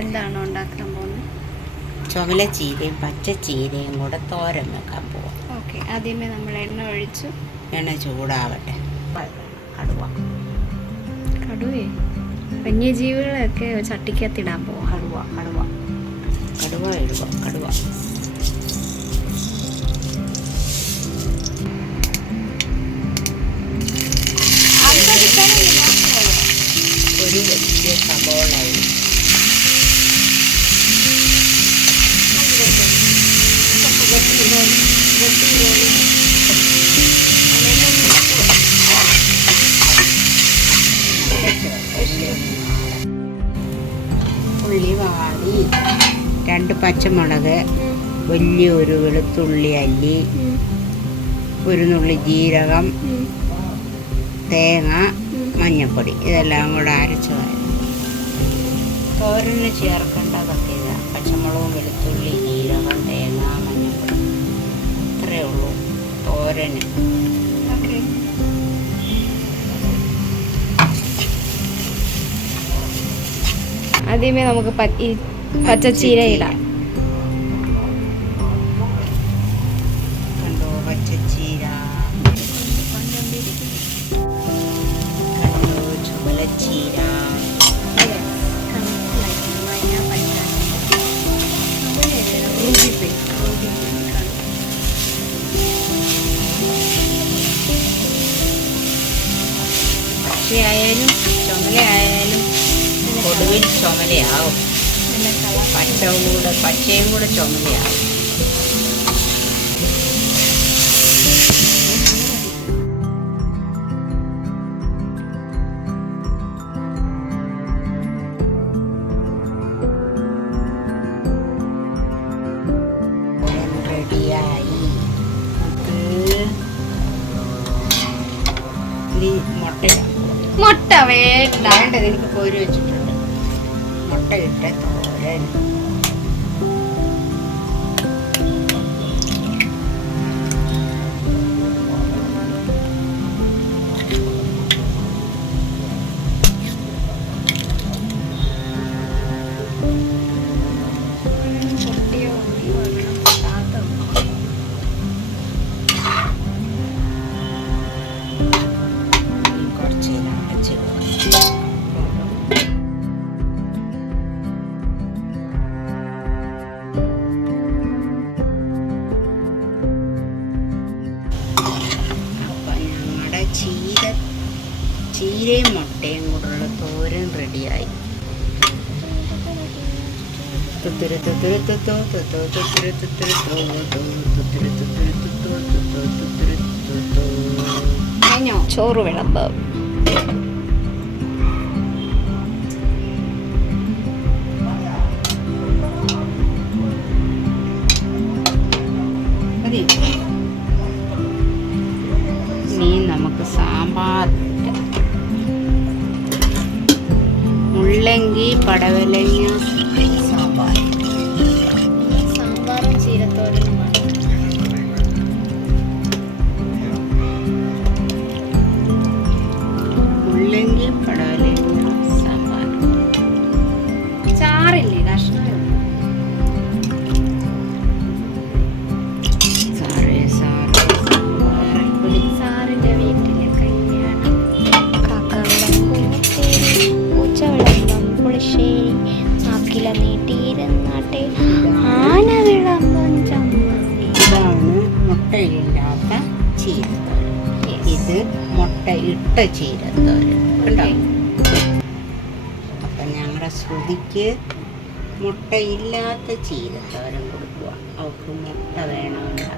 എന്താണോ ഉണ്ടാക്കാൻ പോകുന്നത്? ചുമല ചീരയും പച്ച ചീരയും കൂടെ തോരൻ വെക്കാൻ പോവാം. ഓക്കെ, ആദ്യമേ നമ്മൾ എണ്ണ ഒഴിച്ചു. എണ്ണ ചൂടാവട്ടെ. കടുവ കടുവേ വന്യജീവികളെയൊക്കെ ചട്ടിക്കകത്തിടാൻ പോവാം. കടുവ കടുവ കടുവ ഇടുക. കടുവ ഒരു വലിയ സബോളയും ഉള്ളി വാടി, 2 പച്ചമുളക്, വലിയൊരു വെളുത്തുള്ളി അല്ലി, ഒരു നുള്ളി ജീരകം, തേങ്ങ, മഞ്ഞൾപ്പൊടി, ഇതെല്ലാം കൂടെ അരച്ച് തോരന് ചേർക്കേണ്ടതൊക്കെ ഇതാ. പച്ചമുളകും വെളുത്തുള്ളി ജീരകം തേങ്ങ മഞ്ഞൾപ്പൊടി, ഇത്രയേ ഉള്ളൂ തോരന്. ആദ്യമേ നമുക്ക് പച്ചച്ചീര ഇടാം. കണ്ടോ പച്ചച്ചീര, കണ്ടോ ചുമലച്ചീര. പച്ചയായാലും ചുമലയായാലും ഒടുവിൽ ചുമലയാവും. പച്ചയും കൂടെ ചുമലയാവും. റെഡിയായി. മുട്ട വേണ്ടത് എനിക്ക് കോരി വെച്ചിട്ടുണ്ട്. മുട്ടയിട്ട തോരൻ. ചീരയും മുട്ടയും കൂടെയുള്ള തോരൻ റെഡിയായി. ചോറ് വിളമ്പ്. ഇനി നമുക്ക് സാമ്പാർ, മുള്ളങ്കി പടവലങ്ങ സാമ്പാർ. സാമ്പാറും ചീരത്തോരനുമാണ്. മുള്ളങ്കി പടവലങ്ങ സാമ്പാർ. ചാറില്ലേ? കഷ്ണം സാറിന്റെ വീട്ടിലെ കല്യാണം. പുളിശ്ശേരി ആക്കില നീട്ടിയിരുന്നാട്ടെ ആന വിളമ്പം ചമ്മന്തി. ഇതാണ് മുട്ടയില്ലാത്ത ചീരത്തോരൻ. ഇത് മുട്ടയിട്ട ചീരത്തോരൻ. കണ്ടോ? അപ്പം ഞങ്ങളുടെ ശ്രുതിക്ക് മുട്ടയില്ലാത്ത ചീരത്തോരൻ കൊടുക്കുക. അവർക്ക് മുട്ട വേണമെന്നില്ല.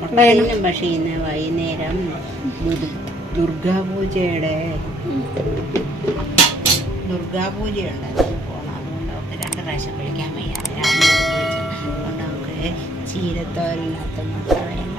മുട്ടയിലും പക്ഷേ ഇന്ന് വൈകുന്നേരം ദുർഗാപൂജയുണ്ട്. അതിന് പോകണം. അതുകൊണ്ട് അവർക്ക് 2 പ്രാവശ്യം വിളിക്കാൻ വയ്യ. രാവിലെ വിളിച്ചു. അതുകൊണ്ട് നമുക്ക് ചീരത്തോരനകത്ത് മുട്ട വേണം.